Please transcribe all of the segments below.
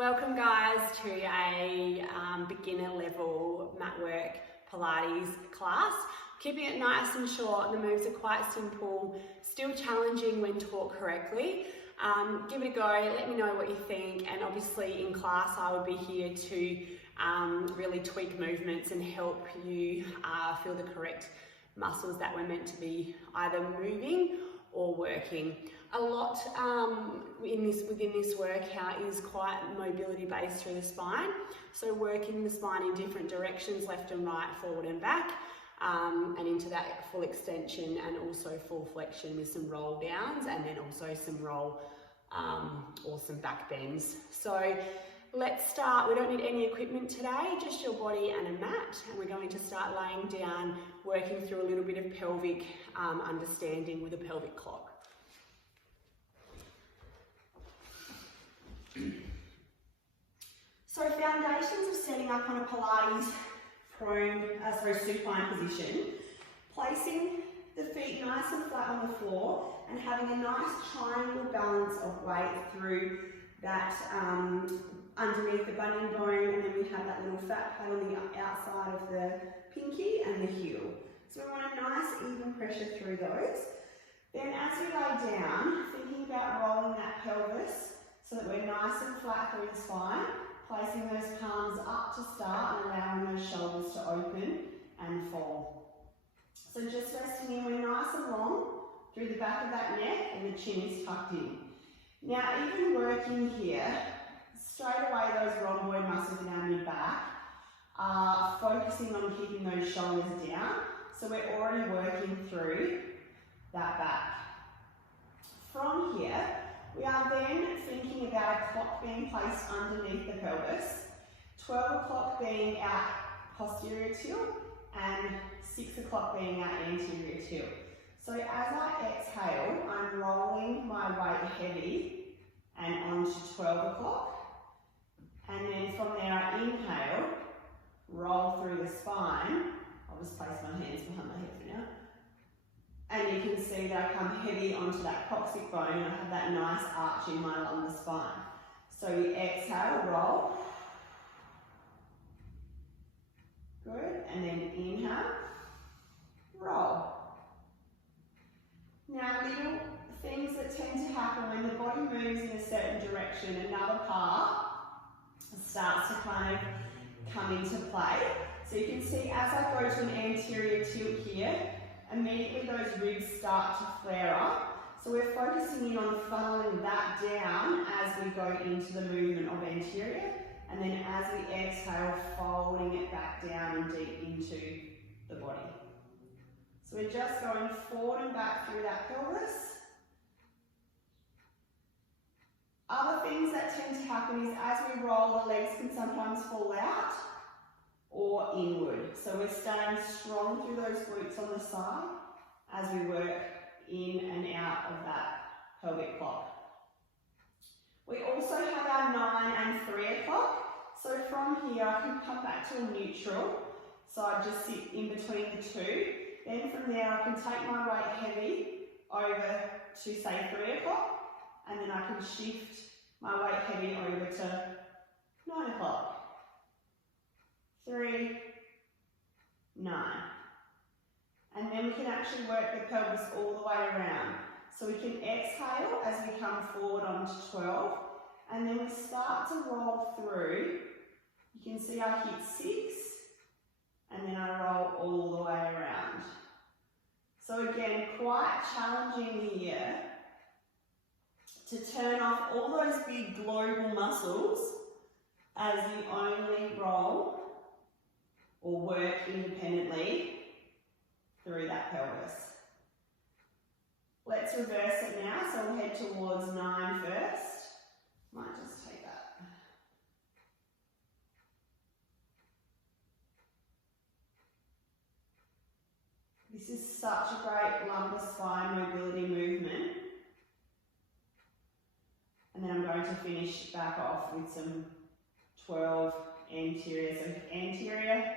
Welcome guys to a beginner level Matwork Pilates class. Keeping it nice and short, the moves are quite simple, still challenging when taught correctly. Give it a go, let me know what you think, and obviously in class I would be here to really tweak movements and help you feel the correct muscles that we're meant to be either moving or working. A lot within this workout is quite mobility based through the spine, so working the spine in different directions, left and right, forward and back, and into that full extension and also full flexion with some roll downs and then also some roll or some back bends. So let's start. We don't need any equipment today, just your body and a mat, and we're going to start laying down, working through a little bit of pelvic understanding with a pelvic clock. So foundations of setting up on a Pilates supine position, placing the feet nice and flat on the floor and having a nice triangle balance of weight through that underneath the bunion bone, and then we have that little fat pad on the outside of the pinky and the heel. So we want a nice even pressure through those. Then as we lay down, thinking about rolling that pelvis so that we're nice and flat through the spine, placing those palms up to start and allowing those shoulders to open and fall. So just resting in, we're nice and long through the back of that neck and the chin is tucked in. Now even working here, straight away those rhomboid muscles in our mid-back are focusing on keeping those shoulders down, so we're already working through that back. From here, we are then thinking about a clock being placed underneath the pelvis, 12 o'clock being our posterior tilt and 6 o'clock being our anterior tilt. So as I exhale, I'm rolling my weight heavy and onto 12 o'clock. And then from there I inhale, roll through the spine. I'll just place my hands behind my head for now. And you can see that I come heavy onto that coccyx bone and I have that nice arch in my lumbar spine. So we exhale, roll. Good. And then inhale, roll. Now little things that tend to happen when the body moves in a certain direction, another part starts to kind of come into play. So you can see as I go to an anterior tilt here, immediately those ribs start to flare up. So we're focusing in on funneling that down as we go into the movement of anterior, and then as we exhale, folding it back down and deep into the body. So we're just going forward and back through that pelvis. Other things that tend to happen is as we roll, the legs can sometimes fall out or inward. So we're staying strong through those glutes on the side as we work in and out of that pelvic clock. We also have our 9 and 3 o'clock. So from here I can come back to a neutral. So I just sit in between the two. Then from there I can take my weight heavy over to say 3 o'clock. And then I can shift my weight heavy over to 9 o'clock. 3, 9. And then we can actually work the pelvis all the way around. So we can exhale as we come forward onto 12, and then we start to roll through. You can see I hit 6, and then I roll all the way around. So again, quite challenging here to turn off all those big global muscles as you only roll or work independently through that pelvis. Let's reverse it now, so we'll head towards 9 first. Might just take that. This is such a great lumbar spine mobility movement. And then I'm going to finish back off with some 12 anterior. So anterior,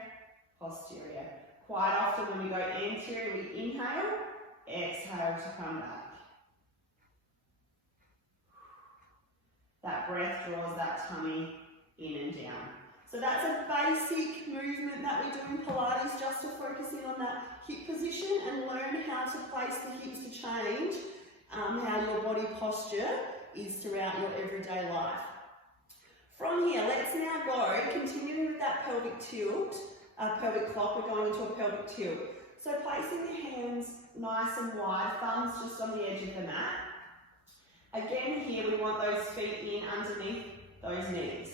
posterior. Quite often when we go anterior, we inhale, exhale to come back. That breath draws that tummy in and down. So that's a basic movement that we do in Pilates, just to focus in on that hip position and learn how to place the hips to change how your body posture is throughout your everyday life. From here, let's now go, continuing with that pelvic tilt, pelvic clock, we're going into a pelvic tilt. So placing the hands nice and wide, thumbs just on the edge of the mat. Again here, we want those feet in underneath those knees.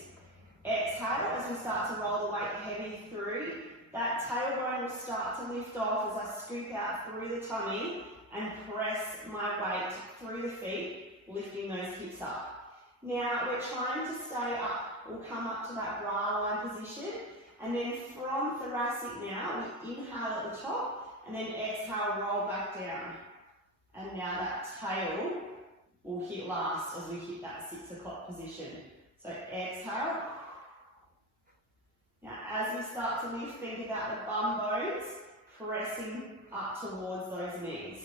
Exhale as we start to roll the weight heavy through. That tailbone will start to lift off as I scoop out through the tummy and press my weight through the feet, lifting those hips up. Now we're trying to stay up. We'll come up to that bra line position, and then from thoracic now, we inhale at the top and then exhale, roll back down. And now that tail will hit last as we hit that 6 o'clock position. So exhale. Now as we start to lift, think about the bum bones pressing up towards those knees.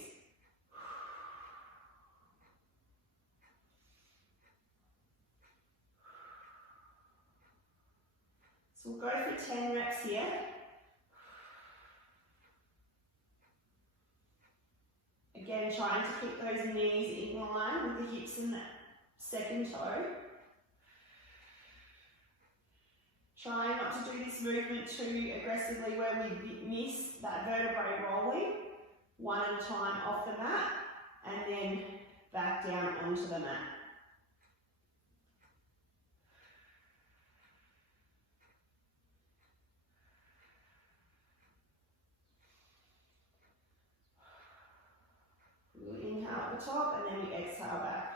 So we'll go for 10 reps here. Again, trying to keep those knees in line with the hips and that second toe. Try not to do this movement too aggressively where we miss that vertebrae rolling. One at a time off the mat and then back down onto the mat. We'll inhale at the top and then we exhale back.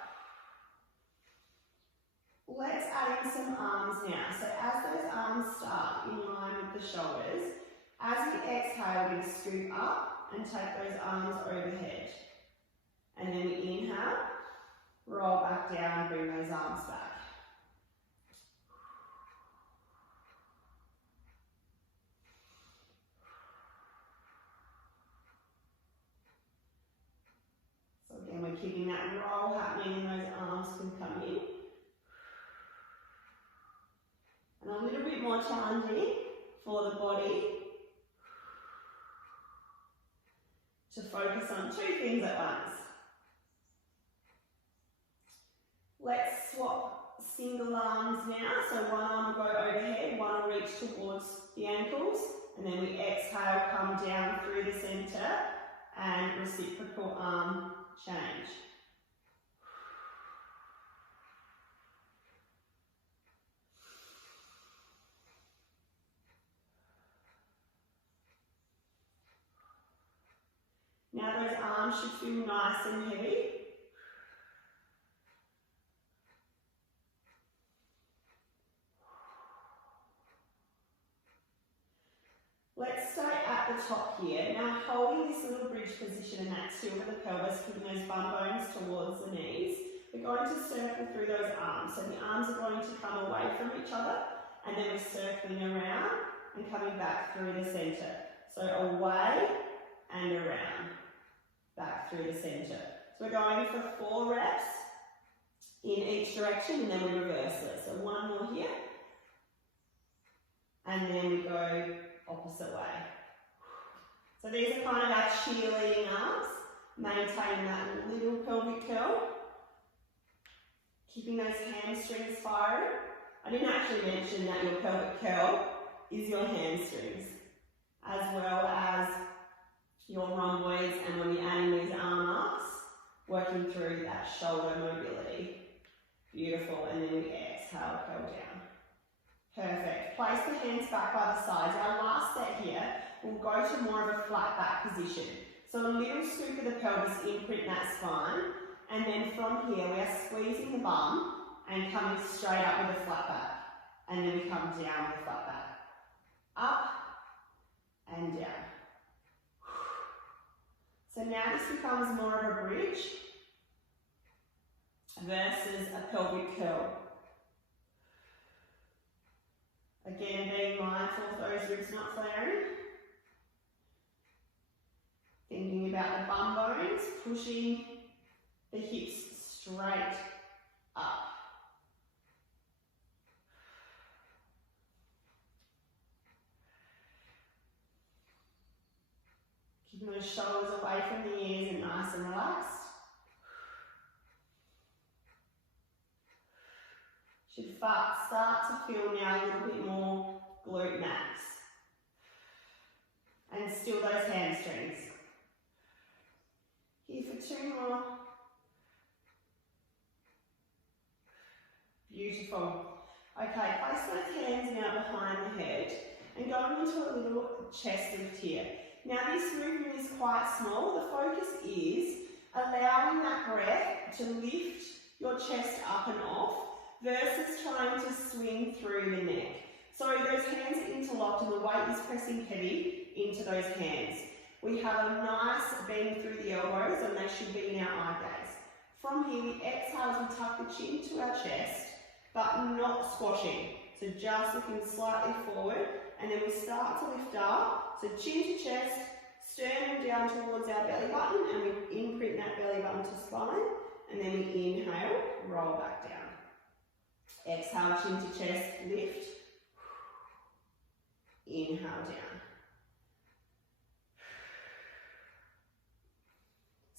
Let's add in some arms now. So as those arms start in line with the shoulders, as we exhale, we're going to scoop up and take those arms overhead. And then we inhale, roll back down, bring those arms back. So again, we're keeping that roll happening and those arms can come in. And a little bit more challenging for the body to focus on 2 things at once. Let's swap single arms now. So one arm will go overhead, one will reach towards the ankles, and then we exhale, come down through the center and reciprocal arm change. Now those arms should feel nice and heavy. Let's stay at the top here. Now holding this little bridge position and that tilt of the pelvis, keeping those bum bones towards the knees, we're going to circle through those arms. So the arms are going to come away from each other and then we're circling around and coming back through the center. So away and around. Back through the center. So we're going for 4 reps in each direction and then we reverse it. So 1 more here and then we go opposite way. So these are kind of our cheerleading arms. Maintain that little pelvic curl. Keeping those hamstrings firing. I didn't actually mention that your pelvic curl is your hamstrings as well as your rhomboids, and when you're adding these arm ups, working through that shoulder mobility. Beautiful, and then we exhale, curl down. Perfect. Place the hands back by the sides. Our last set here, we'll go to more of a flat back position. So a little scoop of the pelvis, imprint that spine, and then from here we are squeezing the bum and coming straight up with a flat back. And then we come down with a flat back. Up and down. So now this becomes more of a bridge versus a pelvic curl. Again, being mindful of those ribs not flaring. Thinking about the bum bones, pushing the hips straight up. Those shoulders away from the ears and nice and relaxed. Should start to feel now a little bit more glute max. And still those hamstrings. Here for 2 more. Beautiful. Okay, place those hands now behind the head and go into a little chest lift here. Now this movement is quite small. The focus is allowing that breath to lift your chest up and off versus trying to swing through the neck. So those hands are interlocked and the weight is pressing heavy into those hands. We have a nice bend through the elbows and they should be in our eye gaze. From here we exhale as we tuck the chin to our chest, but not squashing. So just looking slightly forward, and then we start to lift up. So chin to chest, sternum down towards our belly button, and we imprint that belly button to spine, and then we inhale, roll back down. Exhale, chin to chest, lift. Inhale down.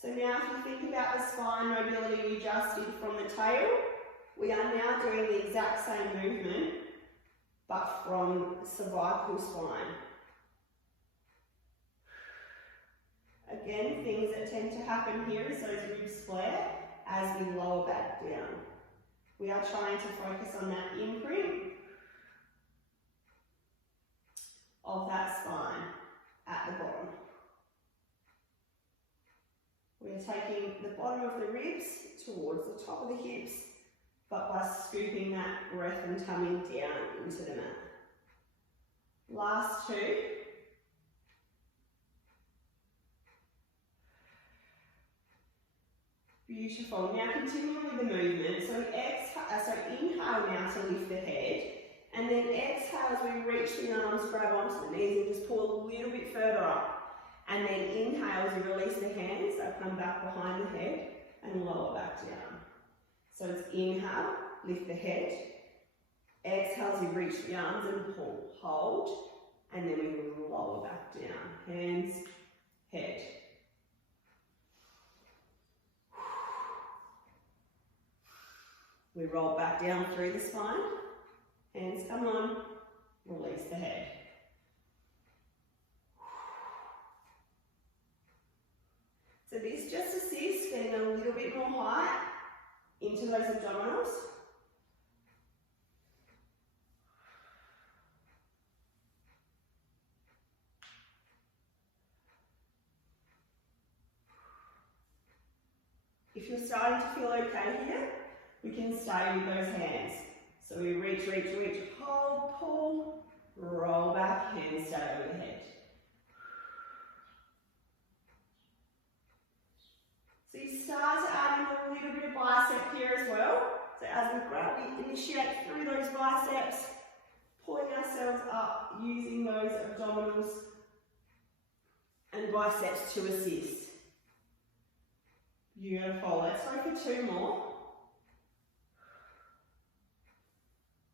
So now if you think about the spine mobility we just did from the tail, we are now doing the exact same movement, but from cervical spine. Again, things that tend to happen here is those ribs flare as we lower back down. We are trying to focus on that imprint of that spine at the bottom. We're taking the bottom of the ribs towards the top of the hips, but by scooping that breath and tummy down into the mat. Last 2. Beautiful. Now continuing with the movement. So inhale now to lift the head, and then exhale as we reach the arms, grab onto the knees and just pull a little bit further up. And then inhale as you release the hands, so come back behind the head and lower back down. So it's inhale, lift the head. Exhale as you reach the arms and pull, hold. And then we lower back down. Hands, head. We roll back down through the spine. Hands come on, release the head. So this just assists getting a little bit more height into those abdominals. If you're starting to feel okay here, we can stay with those hands. So we reach, reach, reach, hold, pull, roll back, hands stay over the head. So you start to add in a little bit of bicep here as well. So as we grab, we initiate through those biceps, pulling ourselves up, using those abdominals and biceps to assist. Beautiful. Let's go for 2 more.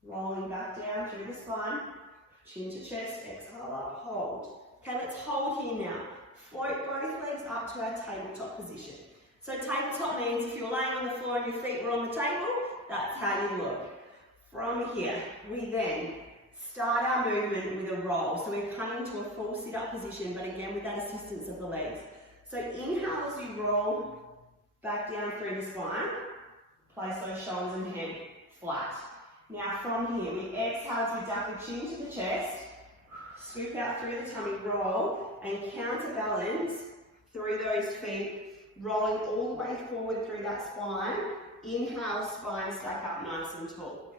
Rolling back down through the spine, chin to chest, exhale up, hold. Okay, let's hold here now. Float both legs up to our tabletop position. So tabletop means if you're laying on the floor and your feet were on the table, that's how you look. From here, we then start our movement with a roll. So we're coming to a full sit-up position, but again with that assistance of the legs. So inhale as you roll back down through the spine. Place those shoulders and head flat. Now from here, we exhale as we duck the chin to the chest, scoop out through the tummy, roll, and counterbalance through those feet, rolling all the way forward through that spine. Inhale, spine stack up nice and tall.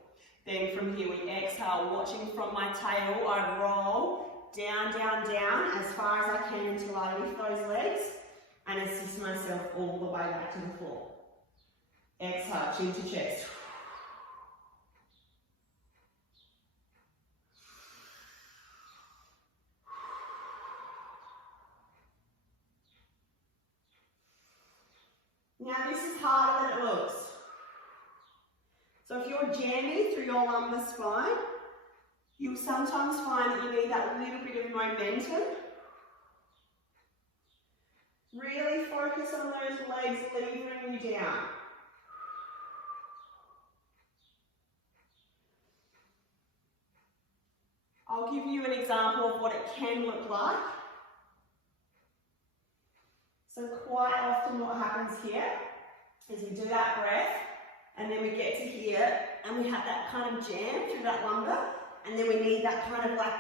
Then from here, we exhale, watching from my tail, I roll down, down, down, as far as I can until I lift those legs and assist myself all the way back to the floor. Exhale, chin to chest. Now this is harder than it looks. So if you're jamming through your lumbar spine, you'll sometimes find that you need that little bit of momentum Really focus on those legs levering you down. I'll give you an example of what it can look like. So quite often what happens here is we do that breath and then we get to here and we have that kind of jam through that lumbar and then we need that kind of like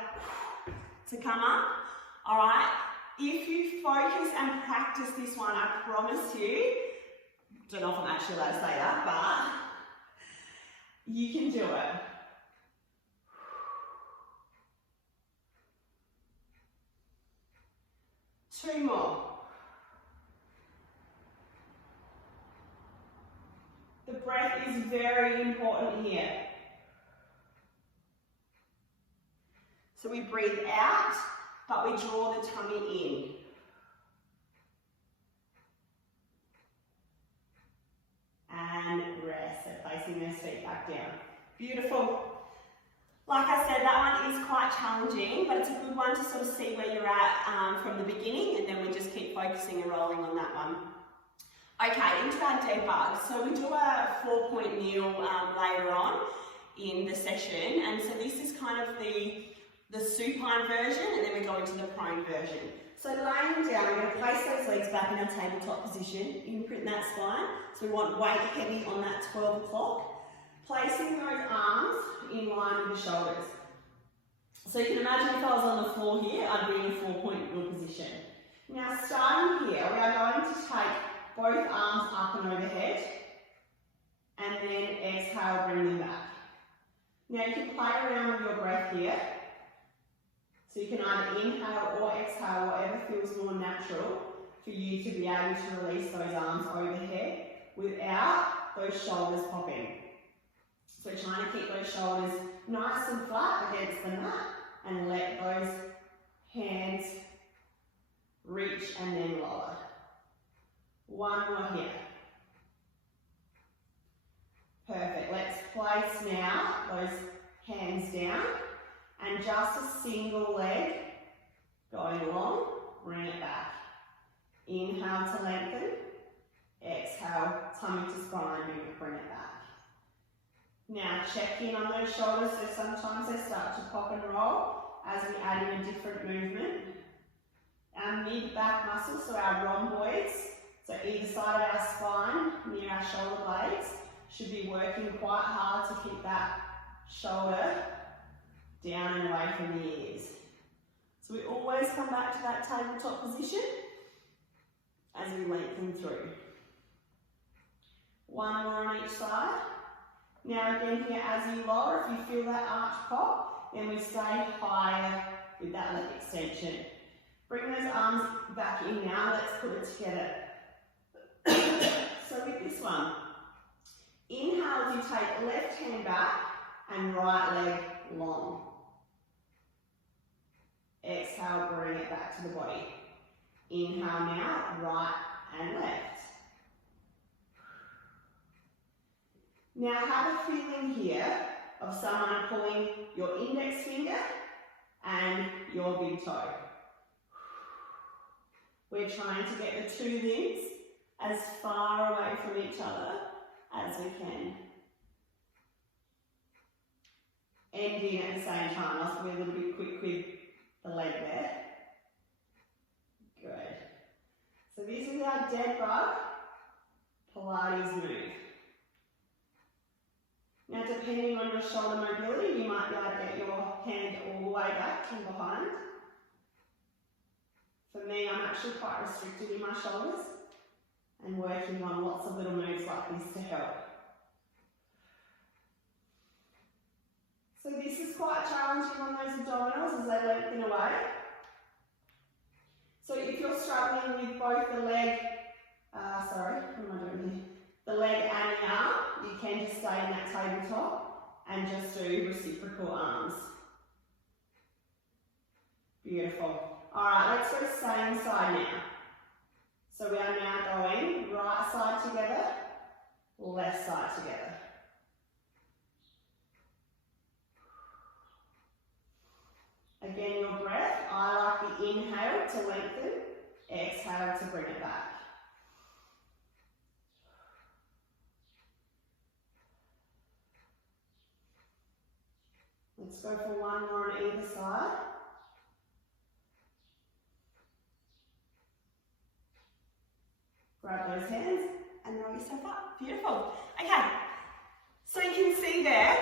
to come up. All right, if you focus and practice this one, I promise you, don't know if I'm actually allowed to say that, but you can do it. Two more. The breath is very important here. So we breathe out, but we draw the tummy in. And rest, so placing those feet back down. Beautiful. Like I said, that one is quite challenging, but it's a good one to sort of see where you're at from the beginning, and then we just keep focusing and rolling on that one. Okay, into our dead bug. So we do a 4-point kneel later on in the session, and so this is kind of the supine version, and then we go into the prone version. So laying down, we're going to place those legs back in our tabletop position, imprint that spine. So we want weight heavy on that 12 o'clock. Placing those arms in line with the shoulders. So you can imagine if I was on the floor here, I'd be in a 4-point kneel position. Now starting here, we are going to take both arms up and overhead, and then exhale, bring them back. Now you can play around with your breath here. So you can either inhale or exhale, whatever feels more natural for you to be able to release those arms overhead without those shoulders popping. So trying to keep those shoulders nice and flat against the mat and let those hands reach and then lower. One more here. Perfect. Let's place now those hands down and just a single leg going along, bring it back. Inhale to lengthen, exhale, tummy to spine, bring it back. Now check in on those shoulders, so sometimes they start to pop and roll as we add in a different movement. Our mid-back muscles, so our rhomboids, so either side of our spine, near our shoulder blades, should be working quite hard to keep that shoulder down and away from the ears. So we always come back to that tabletop position as we lengthen through. One more on each side. Now again here, as you lower, if you feel that arch pop, then we stay higher with that leg extension. Bring those arms back in now, let's put it together. So with this one, inhale as you take left hand back and right leg long. Exhale, bring it back to the body. Inhale now, right and left. Now have a feeling here of someone pulling your index finger and your big toe. We're trying to get the two limbs as far away from each other as we can. Ending at the same time. I'll be a little bit quick with the leg there. Good. So this is our dead bug Pilates move. Now depending on your shoulder mobility, you might be able to get your hand all the way back from behind. For me, I'm actually quite restricted in my shoulders and working on lots of little moves like this to help. So this is quite challenging on those abdominals as they lengthen away. So if you're struggling with both the leg, the leg and the arm, you can just stay in that tabletop and just do reciprocal arms. Beautiful. Alright, let's go same side now. So we are now going right side together, left side together. Again, your breath, I like the inhale to lengthen, exhale exhale to bring it back. Let's go for one more on either side. Grab those hands and roll yourself up. Beautiful. Okay, so you can see there,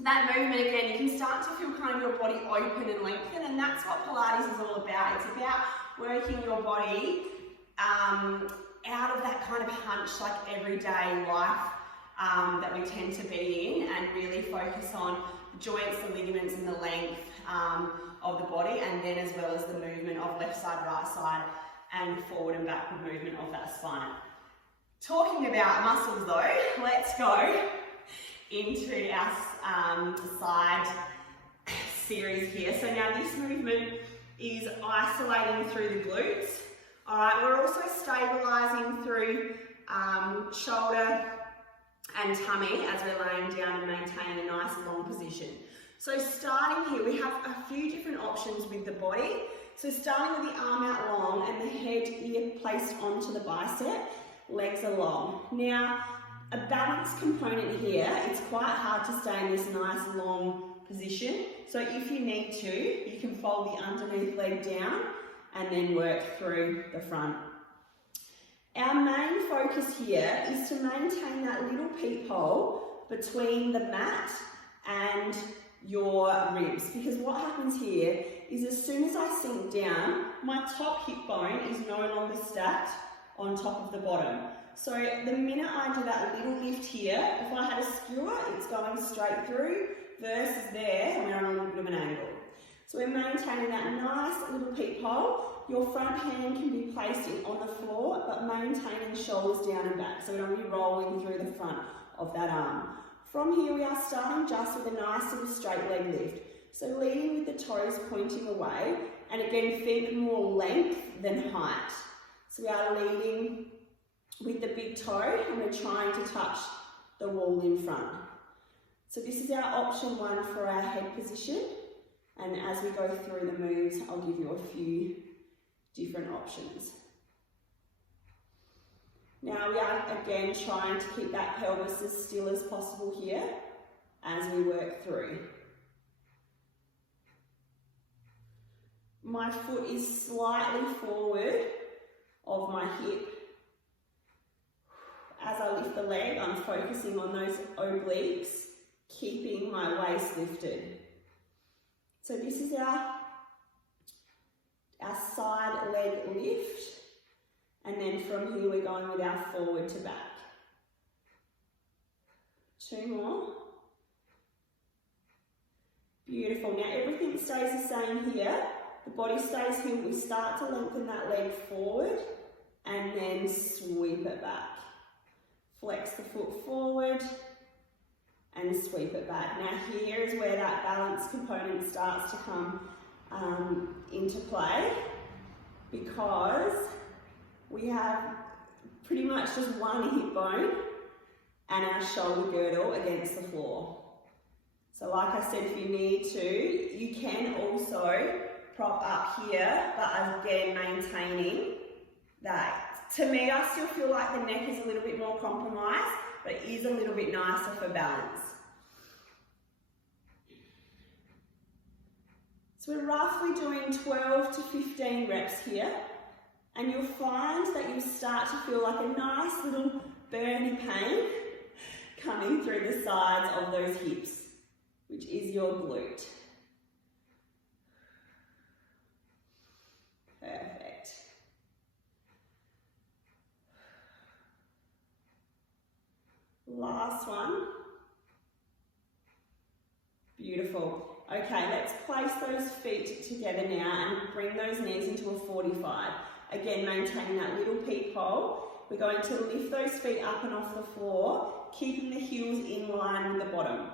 that movement again, you can start to feel kind of your body open and lengthen, and that's what Pilates is all about. It's about working your body out of that kind of hunch, like everyday life that we tend to be in, and really focus on the joints, the ligaments and the length of the body, and then as well as the movement of left side, right side, and forward and backward movement of that spine. Talking about muscles though, let's go into our side series here. So now this movement is isolating through the glutes. All right, we're also stabilizing through shoulder and tummy as we're laying down and maintaining a nice long position. So starting here, we have a few different options with the body. So starting with the arm out long and the head here placed onto the bicep, legs are long. Now, a balance component here, it's quite hard to stay in this nice long position. So if you need to, you can fold the underneath leg down and then work through the front. Our main focus here is to maintain that little peephole between the mat and your ribs, because what happens here is as soon as I sink down, my top hip bone is no longer stacked on top of the bottom. So the minute I do that little lift here, if I had a skewer, it's going straight through, versus there, we're on a little bit of an angle. So we're maintaining that nice little peephole. Your front hand can be placed on the floor, but maintaining shoulders down and back. So we don't be rolling through the front of that arm. From here, we are starting just with a nice little straight leg lift. So leading with the toes pointing away, and again, think more length than height. So we are leading with the big toe, and we're trying to touch the wall in front. So this is our option one for our head position. And as we go through the moves, I'll give you a few different options. Now we are again trying to keep that pelvis as still as possible here as we work through. My foot is slightly forward of my hip. As I lift the leg, I'm focusing on those obliques, keeping my waist lifted. So this is our side leg lift, and then from here we're going with our forward to back. Two more. Beautiful. Now everything stays the same here. The body stays here. We start to lengthen that leg forward and then sweep it back. Flex the foot forward and sweep it back. Now here is where that balance component starts to come into play, because we have pretty much just one hip bone and our shoulder girdle against the floor. So like I said, if you need to, you can also prop up here, but again maintaining that. To me, I still feel like the neck is a little bit more compromised, but it is a little bit nicer for balance. So we're roughly doing 12 to 15 reps here, and you'll find that you start to feel like a nice little burning pain coming through the sides of those hips, which is your glute. Perfect. Last one. Beautiful. Okay, let's place those feet together now and bring those knees into a 45. Again, maintaining that little peephole. We're going to lift those feet up and off the floor, keeping the heels in line with the bottom.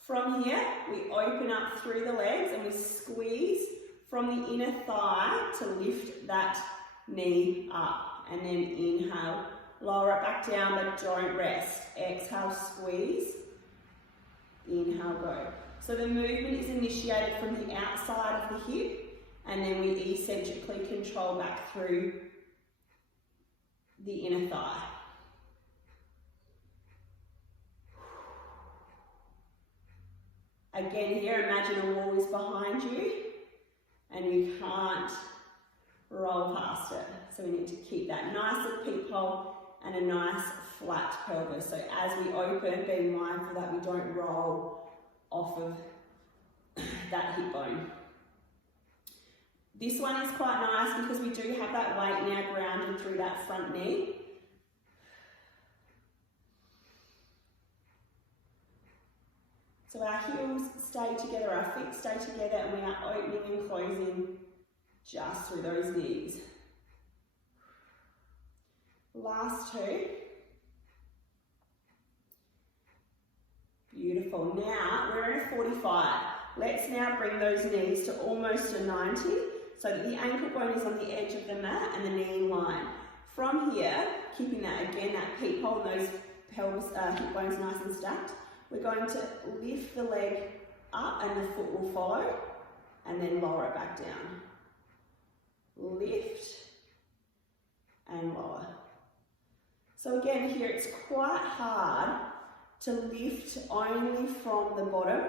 From here, we open up through the legs and we squeeze from the inner thigh to lift that knee up. And then inhale, lower it back down, but don't rest. Exhale, squeeze. Inhale, go. So the movement is initiated from the outside of the hip, and then we eccentrically control back through the inner thigh. Again here, imagine a wall is behind you and you can't roll past it. So we need to keep that nice little peephole and a nice flat pelvis. So as we open, being mindful that we don't roll off of that hip bone. This one is quite nice because we do have that weight now grounded through that front knee. So our heels stay together, our feet stay together, and we are opening and closing just through those knees. Last two. Beautiful. Now we're in a 45. Let's now bring those knees to almost a 90 so that the ankle bone is on the edge of the mat and the knee in line. From here, keeping that again, that peephole and those pelvis, hip bones nice and stacked, we're going to lift the leg up and the foot will follow and then lower it back down. Lift and lower. So again here it's quite hard to lift only from the bottom.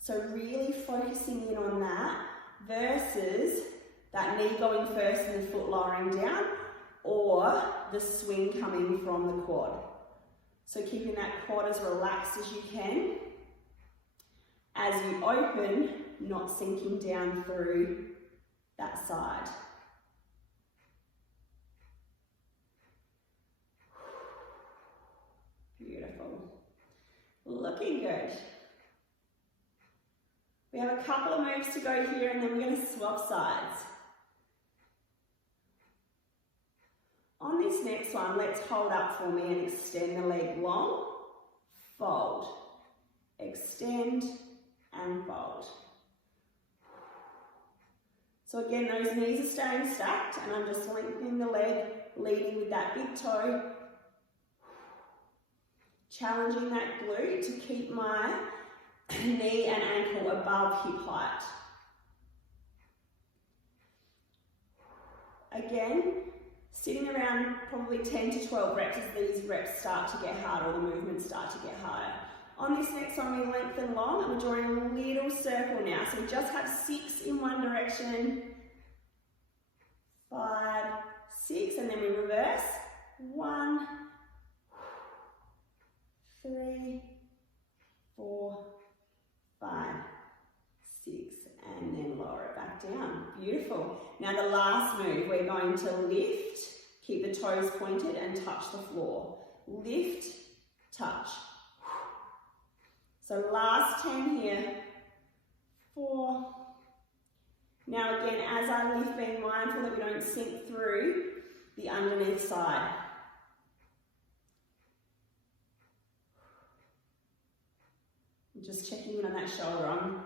So really focusing in on that versus that knee going first and the foot lowering down, or the swing coming from the quad. So keeping that quad as relaxed as you can. As you open, not sinking down through that side. Beautiful. Looking good. We have a couple of moves to go here and then we're going to swap sides. On this next one, let's hold up for me and extend the leg long, fold, extend and fold. So again, those knees are staying stacked and I'm just lengthening the leg, leading with that big toe, challenging that glute to keep my knee and ankle above hip height. Again, sitting around probably 10 to 12 reps as these reps start to get harder, or the movements start to get harder. On this next one, we lengthen long and we're drawing a little circle now. So we just have 6 in one direction, 5, 6, and then we reverse. 1, 3, 4, 5, 6, and then lower it back down. Beautiful. Now the last move, we're going to lift, keep the toes pointed and touch the floor. Lift, touch. So last 10 here. 4. Now again, as I lift, being mindful that we don't sink through the underneath side. Just checking in on that shoulder. I'm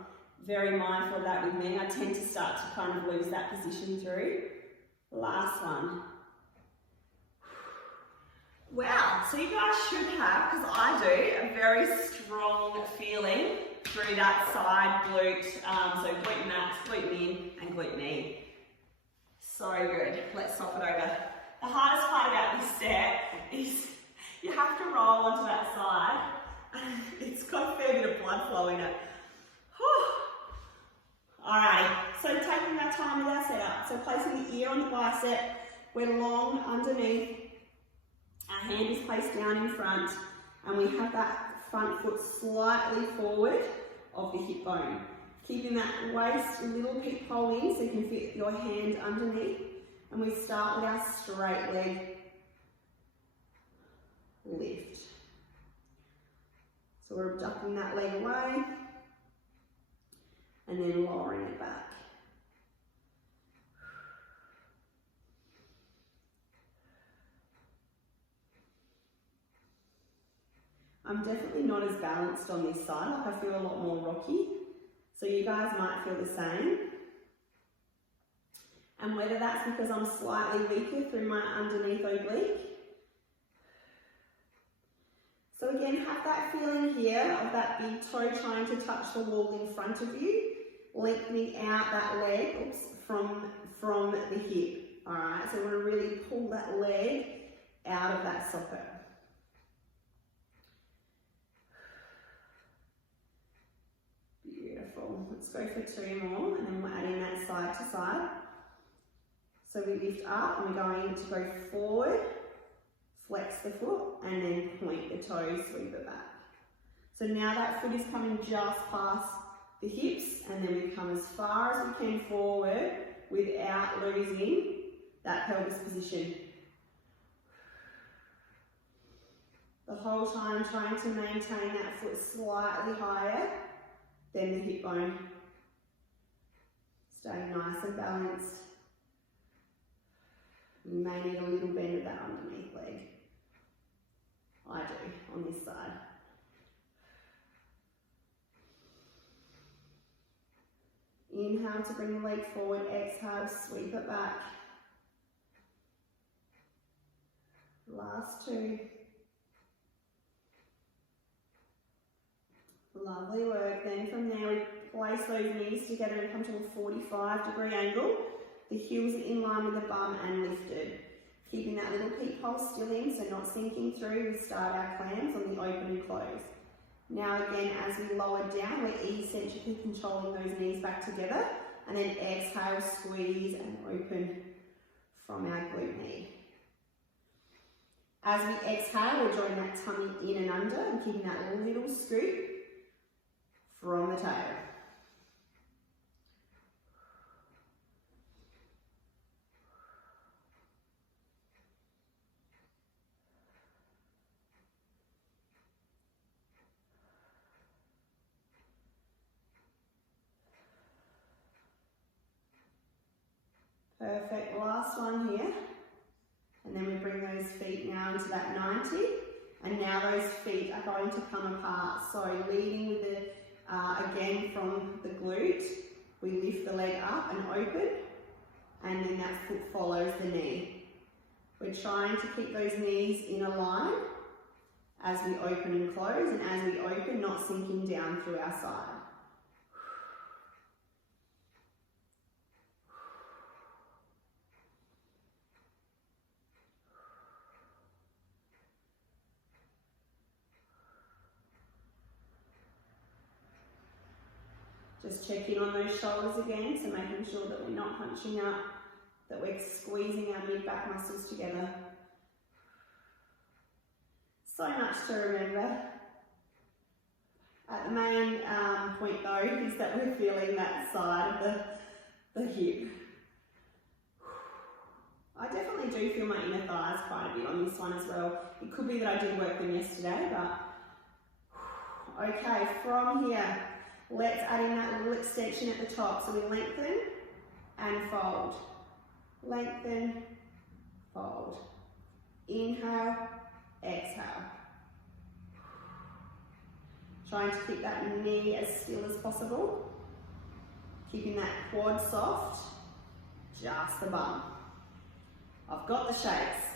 very mindful of that with me. I tend to start to kind of lose that position through. Last one. Wow, so you guys should have, because I do, a very strong feeling through that side glute. So glute max, glute min, and glute knee. So good. Let's swap it over. The hardest part about this set is you have to roll onto that side. It's got a fair bit of blood flow in it. Alrighty, so taking our time with our setup. So placing the ear on the bicep, we're long underneath. Our hand is placed down in front, and we have that front foot slightly forward of the hip bone. Keeping that waist a little peephole in so you can fit your hand underneath. And we start with our straight leg lift. So we're abducting that leg away and then lowering it back. I'm definitely not as balanced on this side, like I feel a lot more rocky. So you guys might feel the same. And whether that's because I'm slightly weaker through my underneath oblique. So again, have that feeling here of that big toe trying to touch the wall in front of you, lengthening out that leg from the hip. All right, so we're going to really pull that leg out of that socket. Beautiful. Let's go for 2 more, and then we'll add in that side to side. So we lift up and we're going to go forward, flex the foot, and then point the toes, sweep it back. So now that foot is coming just past the hips, and then we come as far as we can forward without losing that pelvis position. The whole time trying to maintain that foot slightly higher than the hip bone. Stay nice and balanced. You may need a little bend of that underneath leg. I do on this side. Inhale to bring the leg forward, exhale, sweep it back. Last 2. Lovely work. Then from there we place those knees together and come to a 45-degree angle. The heels are in line with the bum and lifted. Keeping that little peak pulse still in, so not sinking through. We start our clams on the open and close. Now again, as we lower down, we're eccentrically controlling those knees back together, and then exhale, squeeze and open from our glute med. As we exhale, we're drawing that tummy in and under and keeping that little scoop from the tail. Perfect, last one here. And then we bring those feet now into that 90. And now those feet are going to come apart. So leading with the, again from the glute, we lift the leg up and open. And then that foot follows the knee. We're trying to keep those knees in a line as we open and close. And as we open, not sinking down through our side. Just check in on those shoulders again, so making sure that we're not hunching up, that we're squeezing our mid-back muscles together. So much to remember. The main point though is that we're feeling that side of the hip. I definitely do feel my inner thighs quite a bit on this one as well. It could be that I did work them yesterday, but okay, from here, let's add in that little extension at the top. So we lengthen and fold. Lengthen, fold. Inhale, exhale. Trying to keep that knee as still as possible. Keeping that quad soft, just the bum. I've got the shakes.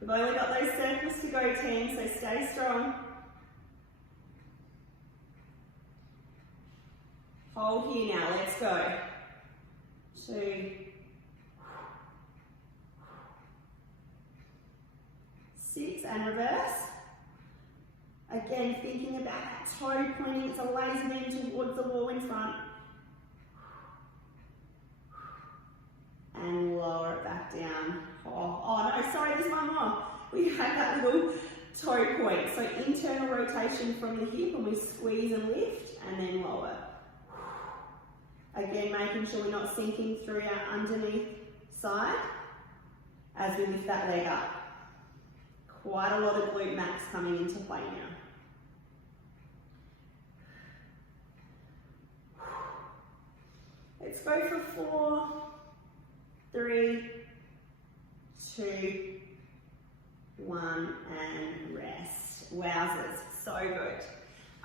We've only got those circles to go, team, so stay strong. Hold here now, let's go. 2, 6, and reverse. Again, thinking about that toe pointing, it's a laser beam towards the wall in front. And lower it back down. Oh no, sorry, there's one more. We have that little toe point. So internal rotation from the hip, and we squeeze and lift, and then lower. Again, making sure we're not sinking through our underneath side as we lift that leg up. Quite a lot of glute max coming into play now. Let's go for 4, 3, 2, 1, and rest. Wowzers, so good.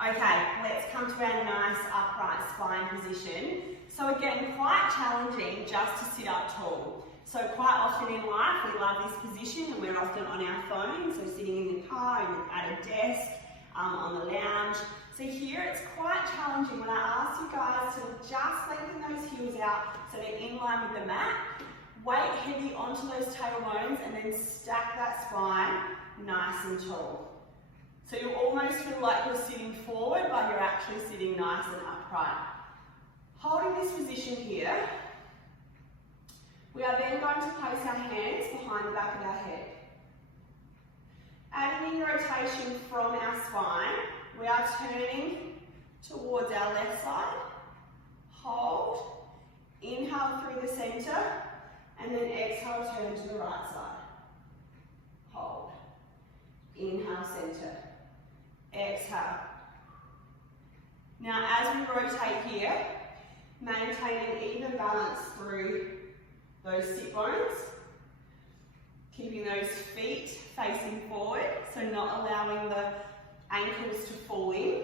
Okay, let's come to our nice upright spine position. So again, quite challenging just to sit up tall. So quite often in life, we love this position and we're often on our phones, so sitting in the car, at a desk, on the lounge. So here it's quite challenging when I ask you guys to just lengthen those heels out so they're in line with the mat. Weight heavy onto those tailbones and then stack that spine nice and tall. So you almost feel like you're sitting forward, but you're actually sitting nice and upright. Holding this position here, we are then going to place our hands behind the back of our head. Adding in rotation from our spine, we are turning towards our left side. Hold, inhale through the center, and then exhale, turn to the right side. Hold, inhale, center, exhale. Now as we rotate here, maintain an even balance through those sit bones, keeping those feet facing forward, so not allowing the ankles to fall in.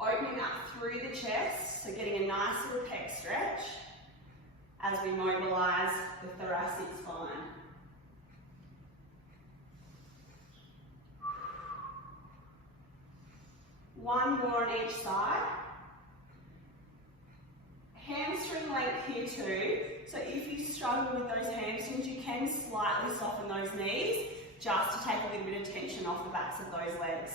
Opening up through the chest, so getting a nice little pec stretch as we mobilise the thoracic spine. One more on each side. Hamstring length here too, so if you struggle with those hamstrings, you can slightly soften those knees just to take a little bit of tension off the backs of those legs.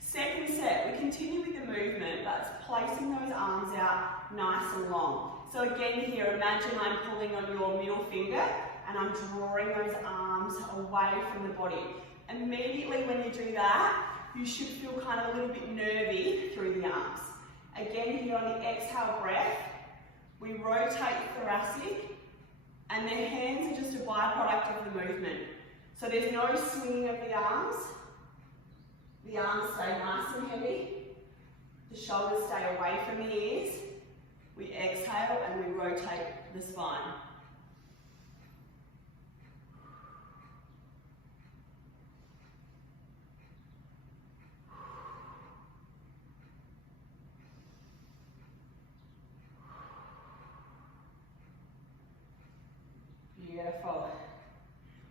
Second set, we continue with the movement, but it's placing those arms out nice and long. So again here, imagine I'm pulling on your middle finger and I'm drawing those arms away from the body. Immediately when you do that, you should feel kind of a little bit nervy through the arms. Again here on the exhale breath, we rotate thoracic, and the hands are just a byproduct of the movement. So there's no swinging of the arms. The arms stay nice and heavy. The shoulders stay away from the ears. We exhale and we rotate the spine. Beautiful.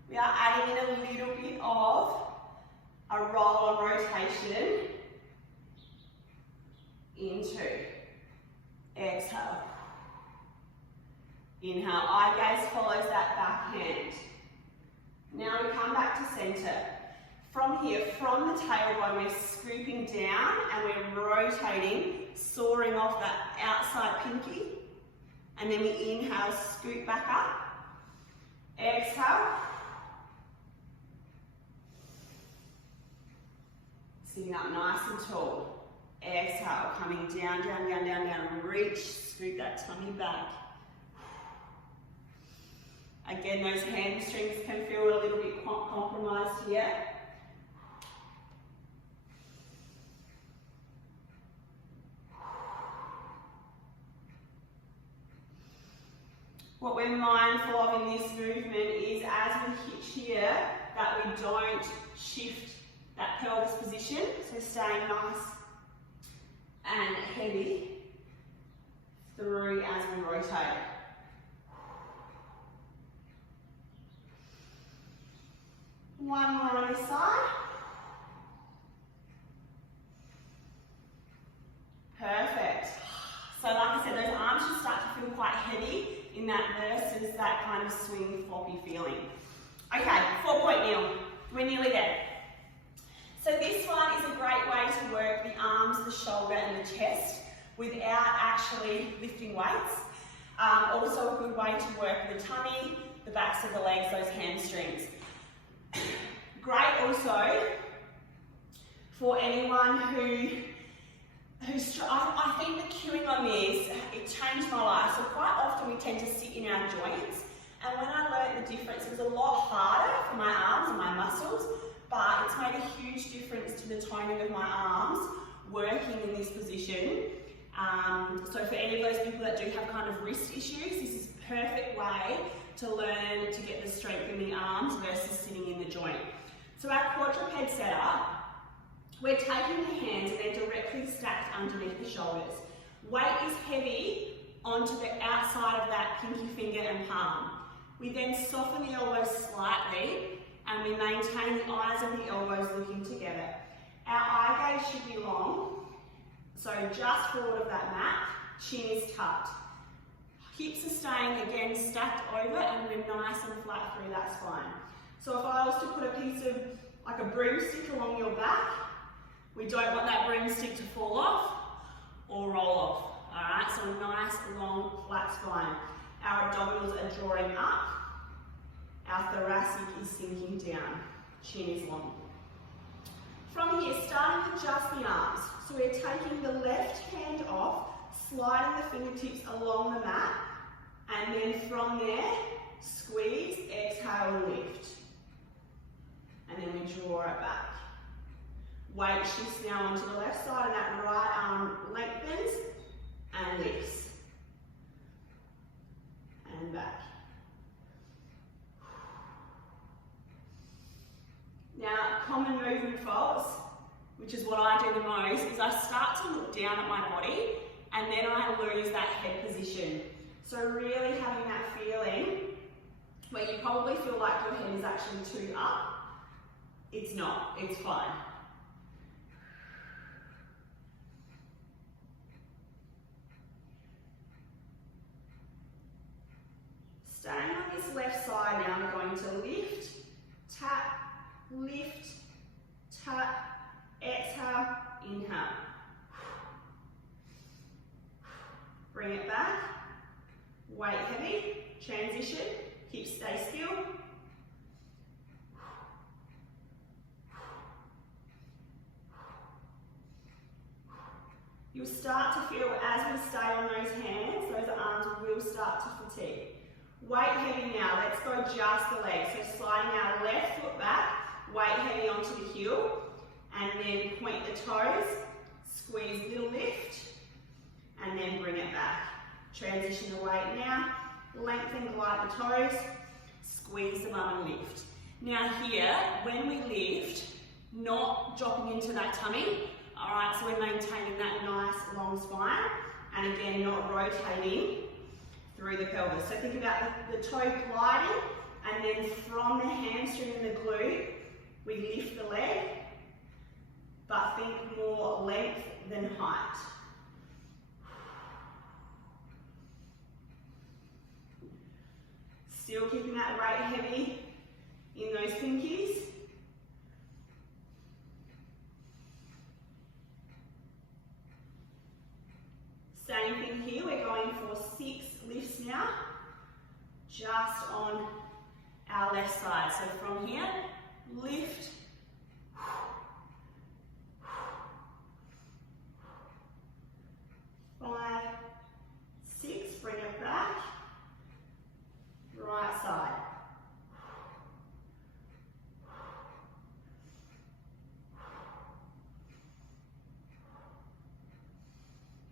We are adding in a little bit of a roll on rotation into. Exhale. Inhale, eye gaze follows that back hand. Now we come back to center. From here, from the tailbone, we're scooping down and we're rotating, soaring off that outside pinky. And then we inhale, scoop back up. Exhale. Sitting up nice and tall. Exhale, coming down, down, down, down, down. Reach, scoop that tummy back. Again, those hamstrings can feel a little bit compromised here. What we're mindful of in this movement is as we hit here, that we don't shift that pelvis position, so staying nice and heavy through as we rotate. One more on this side. Perfect. So like I said, those arms should start to feel quite heavy in that versus that kind of swing, floppy feeling. Okay, 4-point kneel. We're nearly there. So this one is a great way to work the arms, the shoulder and the chest without actually lifting weights. Also a good way to work the tummy, the backs of the legs, those hamstrings. Great also for anyone I think the cueing on this, it changed my life. So quite often we tend to sit in our joints, and when I learned the difference, it was a lot harder for my arms and my muscles, but it's made a huge difference to the toning of my arms working in this position. So for any of those people that do have kind of wrist issues, this is a perfect way to learn to get the strength in the arms versus sitting in the joint. So our quadruped setup, we're taking the hands and they're directly stacked underneath the shoulders. Weight is heavy onto the outside of that pinky finger and palm. We then soften the elbows slightly and we maintain the eyes of the elbows looking together. Our eye gaze should be long, so just forward of that mat, chin is tucked. Hips are staying again stacked over and we're nice and flat through that spine. So if I was to put a piece of, like a broomstick along your back, we don't want that broomstick to fall off or roll off. Alright, so a nice, long, flat spine. Our abdominals are drawing up. Our thoracic is sinking down. Chin is long. From here, starting with just the arms. So we're taking the left hand off, sliding the fingertips along the mat, and then from there, squeeze, exhale, and lift. And then we draw it back. Weight shifts now onto the left side, and that right arm lengthens and lifts. And back. Now, common movement faults, which is what I do the most, is I start to look down at my body and then I lose that head position. So really having that feeling where you probably feel like your head is actually too up. It's not, it's fine. Staying on this left side now, I'm going to lift, tap, lift, tap, exhale, inhale. Bring it back, weight heavy, transition, hips stay still. You'll start to feel, as we stay on those hands, those arms will start to fatigue. Weight heavy now, let's go just the legs. So sliding our left foot back, weight heavy onto the heel, and then point the toes, squeeze, little lift, and then bring it back. Transition the weight now, lengthen, glide the toes, squeeze the bum and lift. Now here, when we lift, not dropping into that tummy, alright, so we're maintaining that nice long spine, and again, not rotating through the pelvis. So think about the toe gliding, and then from the hamstring and the glute, we lift the leg, but think more length than height. Still keeping that weight heavy in those pinkies. Same thing here, we're going for 6 lifts now, just on our left side. So from here, lift, 5, 6, bring it back, right side.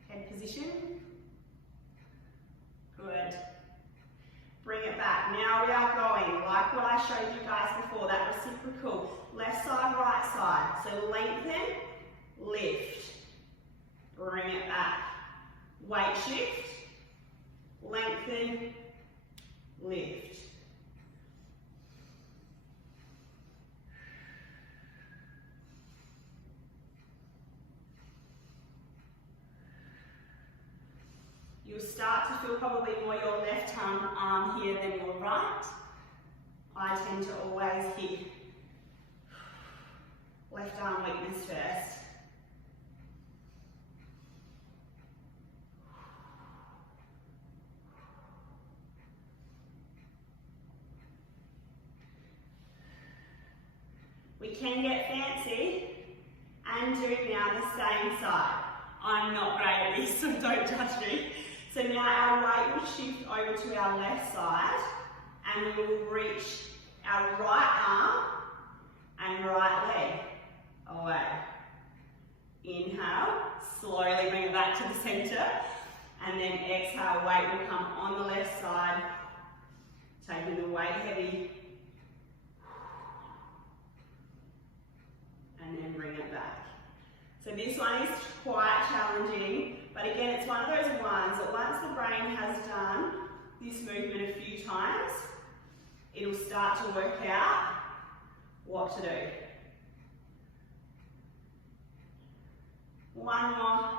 Head position. Good. Bring it back. Now we are going, like what I showed you guys before, that reciprocal. Left side, right side. So lengthen, lift. Bring it back. Weight shift, lengthen, lift. You'll start to feel probably more your left arm here than your right. I tend to always hit left arm weakness first. We can get fancy and do now the same side. I'm not great at this, so don't judge me. So now our weight will shift over to our left side, and we will reach our right arm and right leg away. Inhale, slowly bring it back to the center, and then exhale, weight will come on the left side, taking the weight heavy, and then bring it back. So this one is quite challenging, but again, it's one of those ones that once the brain has done this movement a few times, it'll start to work out what to do. One more.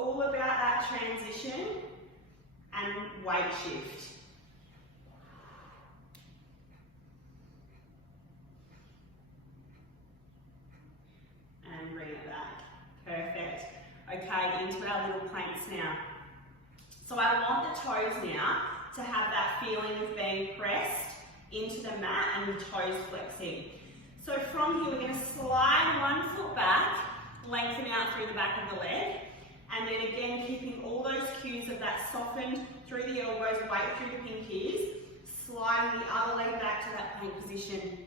all about that transition and weight shift. And bring it back. Perfect. Okay, into our little planks now. So I want the toes now to have that feeling of being pressed into the mat and the toes flexing. So from here, we're going to slide one foot back, lengthen out through the back of the leg, and then again keeping all those cues of that softened through the elbows, weight through the pinkies, sliding the other leg back to that plank position.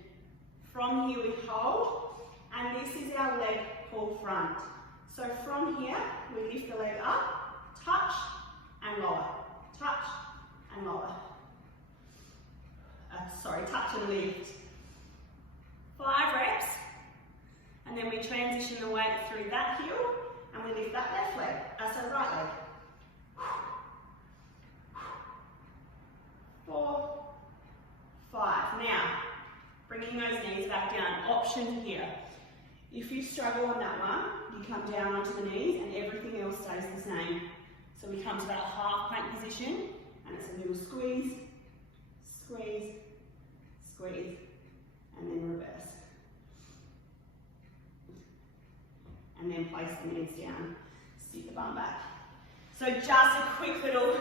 From here we hold, and this is our leg pull front. So from here, we lift the leg up, touch and lower, touch and lower. Touch and lift. 5 reps, and then we transition the weight through that heel, and we lift that left leg, so right leg. 4, 5. Now, bringing those knees back down. Option here. If you struggle on that one, you come down onto the knees and everything else stays the same. So we come to that half plank position, and it's a little squeeze, squeeze, squeeze, and then reverse. And then place the knees down, sit the bum back. So just a quick little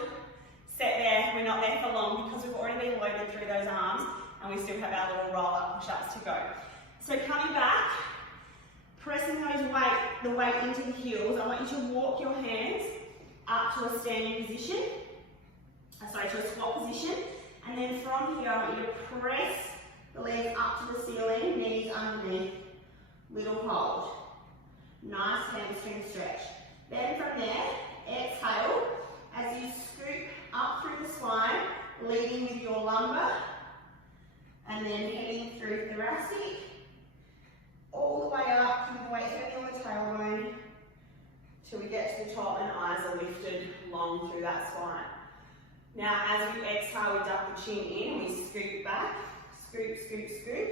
set there. We're not there for long because we've already been loaded through those arms, and we still have our little roll-up push-ups to go. So coming back, pressing the weight into the heels. I want you to walk your hands up to a standing position, to a squat position, and then from here I want you to press the legs up to the ceiling, knees underneath, little hold. Nice hamstring stretch. Then from there, exhale as you scoop up through the spine, leading with your lumbar, and then heading through thoracic, all the way up with the weight heavy on the tailbone, till we get to the top and eyes are lifted long through that spine. Now as we exhale, we duck the chin in, we scoop back, scoop, scoop, scoop,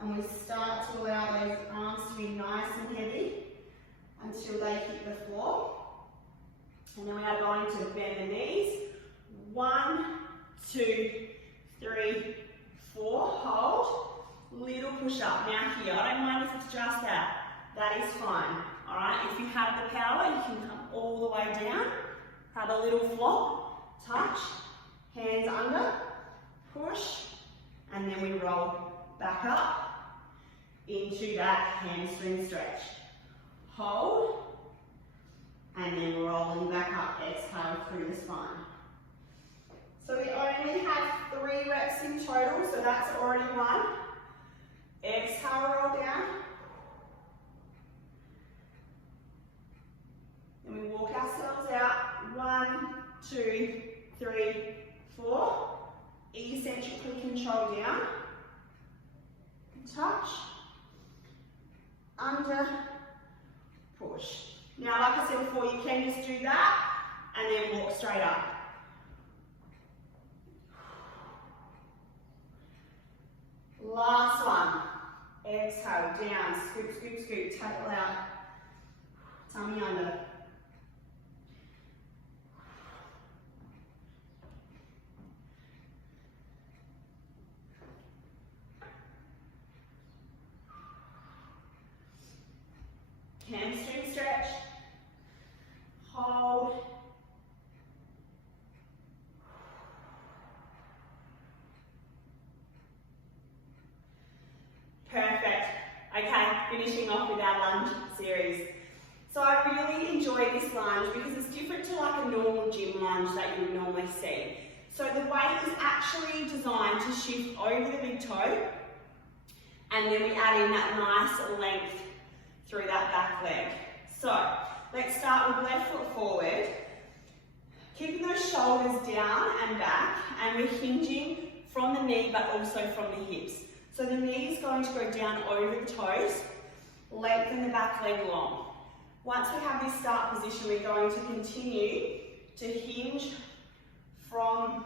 and we start to allow those arms to be nice and heavy until they hit the floor. And then we are going to bend the knees. 1, 2, 3, 4, hold. Little push up. Now here, I don't mind if it's just that. That is fine. All right, if you have the power, you can come all the way down. Have a little flop, touch, hands under, push, and then we roll back up into that hamstring stretch. Hold, and then rolling back up, exhale through the spine. So we only have 3 reps in total, so that's already 1. Exhale, roll down. Then we walk ourselves out. 1, 2, 3, 4. Eccentrically control down. Touch. Under. Push. Now, like I said before, you can just do that and then walk straight up. Last one. Exhale, down, scoop, scoop, scoop, tail out. Tummy under. Hamstring stretch. Hold. Perfect. Okay, finishing off with our lunge series. So I really enjoy this lunge because it's different to like a normal gym lunge that you would normally see. So the weight is actually designed to shift over the big toe, and then we add in that nice length through that back leg. So let's start with left foot forward, keeping those shoulders down and back, and we're hinging from the knee but also from the hips. So the knee is going to go down over the toes, lengthen the back leg long. Once we have this start position, we're going to continue to hinge from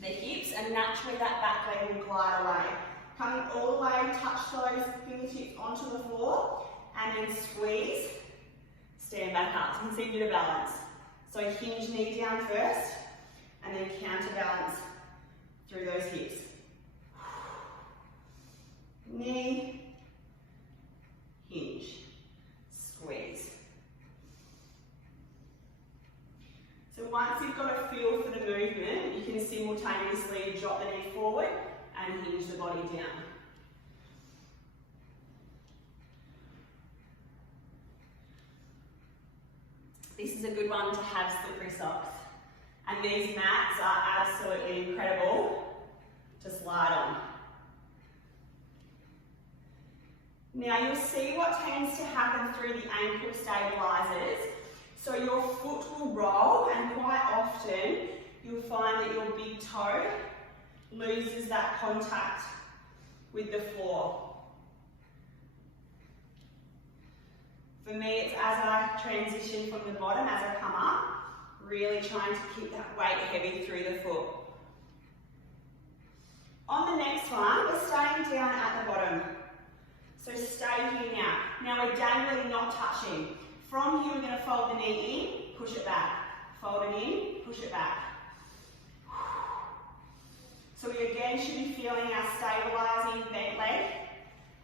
the hips, and naturally that back leg will glide away. Coming all the way, touch those fingertips onto the floor, and then squeeze, stand back up. So you can see a bit of balance. So hinge knee down first, and then counterbalance through those hips. Knee, hinge, squeeze. So once you've got a feel for the movement, you can simultaneously drop the knee forward and hinge the body down. This is a good one to have slippery socks. And these mats are absolutely incredible to slide on. Now you'll see what tends to happen through the ankle stabilizers. So your foot will roll, and quite often you'll find that your big toe loses that contact with the floor. For me, it's as I transition from the bottom, as I come up, really trying to keep that weight heavy through the foot. On the next one, we're staying down at the bottom. So stay here now. Now we're dangling, not touching. From here, we're going to fold the knee in, push it back. Fold it in, push it back. So we again should be feeling our stabilizing bent leg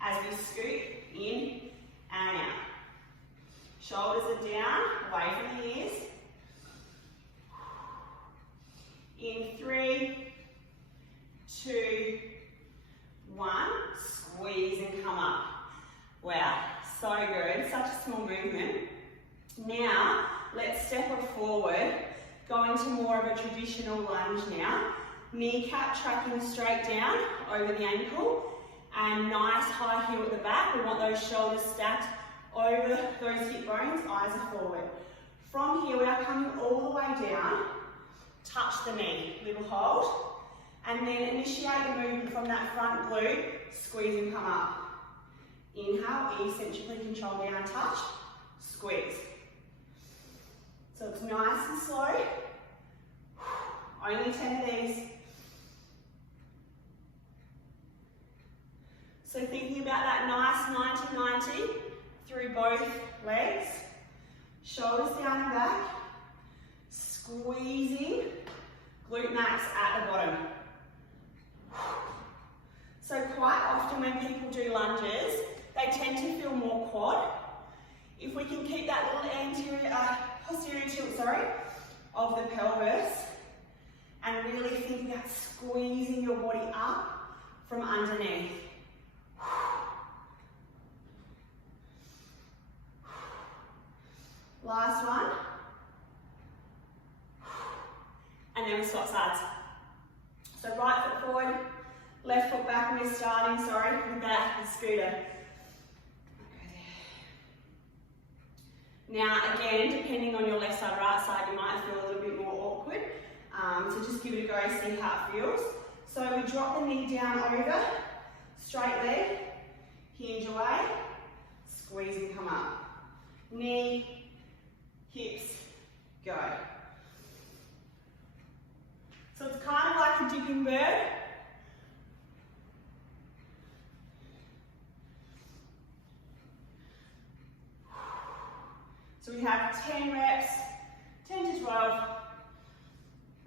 as we scoot in and out. Shoulders are down, away from the ears. In 3, 2, 1, squeeze and come up. Wow, so good, such a small movement. Now, let's step it forward, go into more of a traditional lunge now. Kneecap tracking straight down over the ankle, and nice high heel at the back. We want those shoulders stacked over those hip bones, eyes are forward. From here, we are coming all the way down, touch the knee, little hold, and then initiate the movement from that front glute, squeeze and come up. Inhale, eccentrically control down, touch, squeeze. So it's nice and slow, only 10 of these. So thinking about that nice 90-90 through both legs, shoulders down and back, squeezing, glute max at the bottom. So quite often when people do lunges, they tend to feel more quad. If we can keep that little posterior tilt, of the pelvis, and really think about squeezing your body up from underneath. Last one. And then we swap sides. So right foot forward, left foot back, and we're starting, with that scooter. Now again, depending on your left side, right side, you might feel a little bit more awkward. So just give it a go, see how it feels. So we drop the knee down over, straight leg, hinge away, squeeze and come up. Knee, hips, go. So it's kind of like a dipping bird. So we have 10 reps, 10 to 12.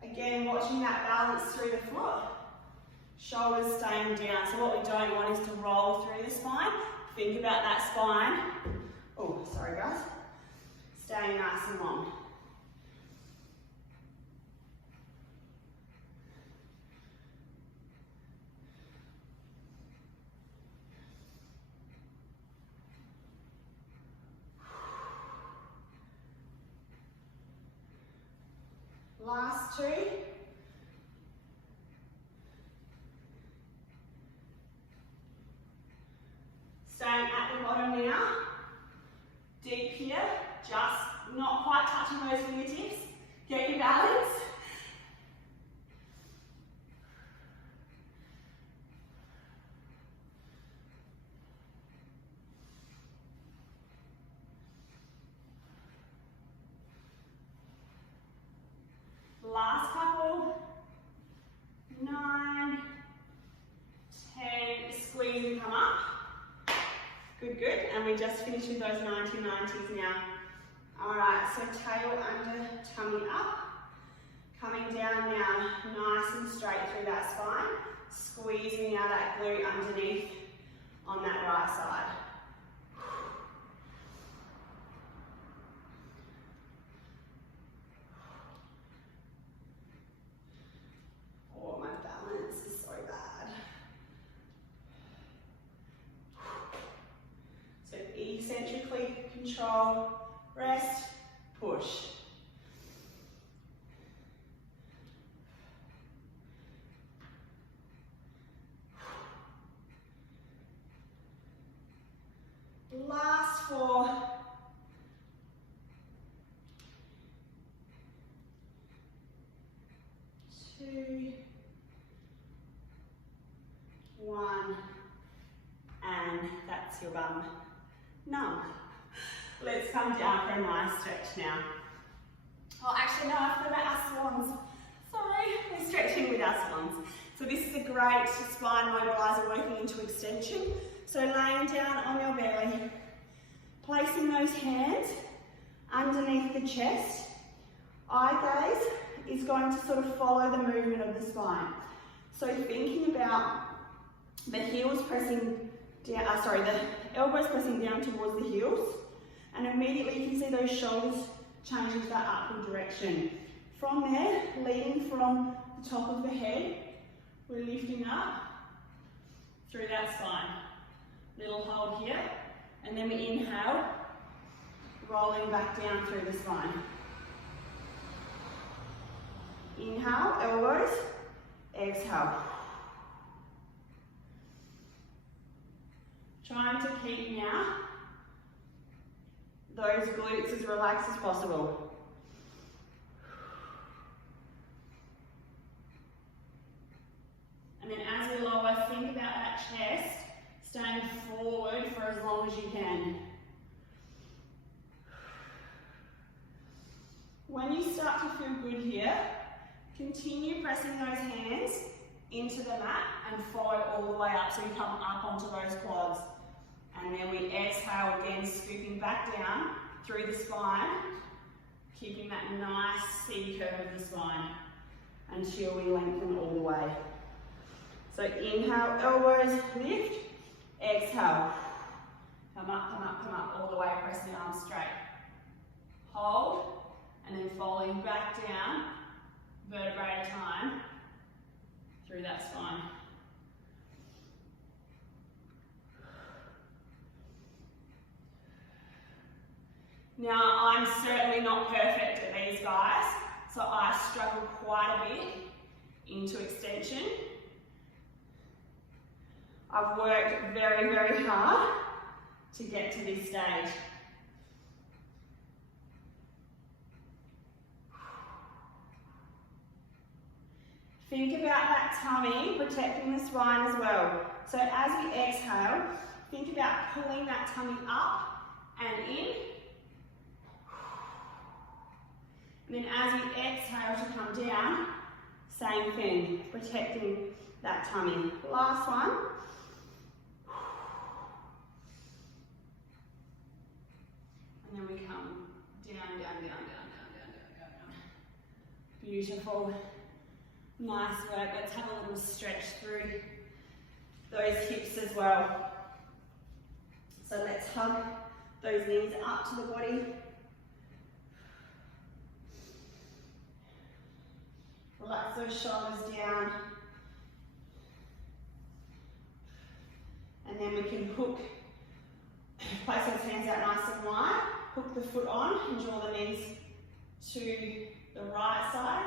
Again, watching that balance through the foot. Shoulders staying down. So what we don't want is to roll through the spine. Think about that spine. Oh, sorry guys. Staying nice and long. Last two. Staying at the bottom now. Deep here, just not quite touching those fingertips. Get your balance. Last couple, 9, 10, squeeze and come up. Good, good, and we just finished with those 90-90s now. Alright, so tail under, tummy up. Coming down now, nice and straight through that spine. Squeezing now that glute underneath on that right side. Oh, my balance is so bad. So eccentrically control, rest, push. Last 4. 2, 1, and that's your bum numb. Let's come down for a nice stretch now. Oh, actually no, I forgot our swans. Sorry, we're stretching with our swans. So this is a great spine mobilizer working into extension. So laying down on your belly, placing those hands underneath the chest. Eye gaze is going to sort of follow the movement of the spine. So thinking about the heels pressing down, the elbows pressing down towards the heels, and immediately you can see those shoulders change into that upward direction. From there, leading from the top of the head, we're lifting up through that spine. Little hold here, and then we inhale, rolling back down through the spine. Inhale, elbows, exhale. Trying to keep now those glutes as relaxed as possible. And then as we lower, think about that chest staying forward for as long as you can. When you start to feel good here, continue pressing those hands into the mat and follow all the way up so you come up onto those quads. And then we exhale again, scooping back down through the spine, keeping that nice C curve of the spine until we lengthen all the way. So inhale, elbows, lift, exhale. Come up, come up, come up, all the way, press the arms straight. Hold, and then falling back down, vertebrae at a time, through that spine. Now, I'm certainly not perfect at these guys, so I struggle quite a bit into extension. I've worked very, very hard to get to this stage. Think about that tummy protecting the spine as well. So as we exhale, think about pulling that tummy up and in. And then as we exhale to come down, same thing, protecting that tummy. Last one. And then we come down, down, down, down, down, down, down, down. Beautiful. Nice work. Let's have a little stretch through those hips as well. So let's hug those knees up to the body. Relax those shoulders down. And then we can hook, place those hands out nice and wide, hook the foot on and draw the knees to the right side.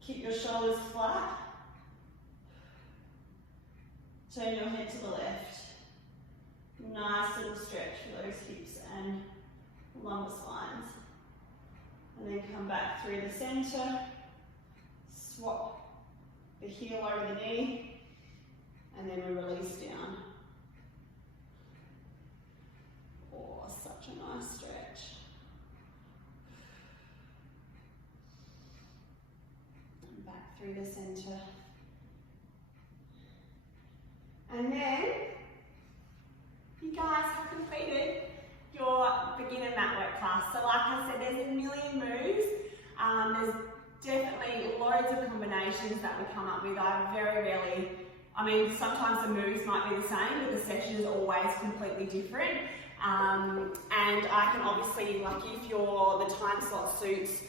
Keep your shoulders flat. Turn your head to the left. Nice little stretch for those hips and lumbar spines. And then come back through the center. Swap the heel over the knee. And then we release down. Oh, such a nice stretch. And back through the center. And then you guys have completed your beginner Matwork class. So like I said, there's a million moves. There's definitely loads of combinations that we come up with. I very rarely, I mean, sometimes the moves might be the same, but the session is always completely different. And I can obviously, like if the time slot suits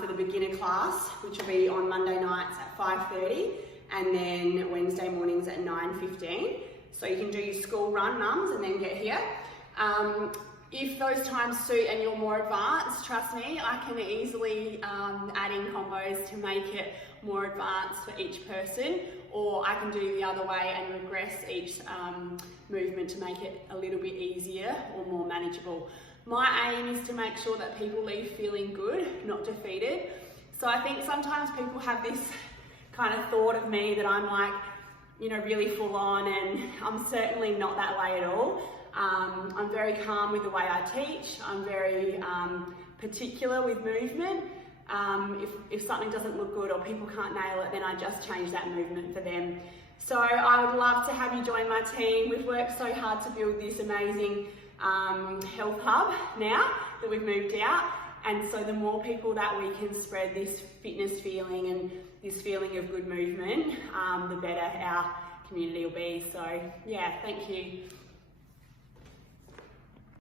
for the beginner class, which will be on Monday nights at 5:30 and then Wednesday mornings at 9:15. So you can do your school run, mums, and then get here. If those times suit and you're more advanced, trust me, I can easily add in combos to make it more advanced for each person, or I can do the other way and regress each movement to make it a little bit easier or more manageable. My aim is to make sure that people leave feeling good, not defeated. So I think sometimes people have this kind of thought of me that I'm like, you know, really full on, and I'm certainly not that way at all. I'm very calm with the way I teach. I'm very particular with movement. If something doesn't look good or people can't nail it, then I just change that movement for them. So I would love to have you join my team. We've worked so hard to build this amazing health hub now that we've moved out. And so the more people that we can spread this fitness feeling and this feeling of good movement, the better our community will be. So yeah, thank you.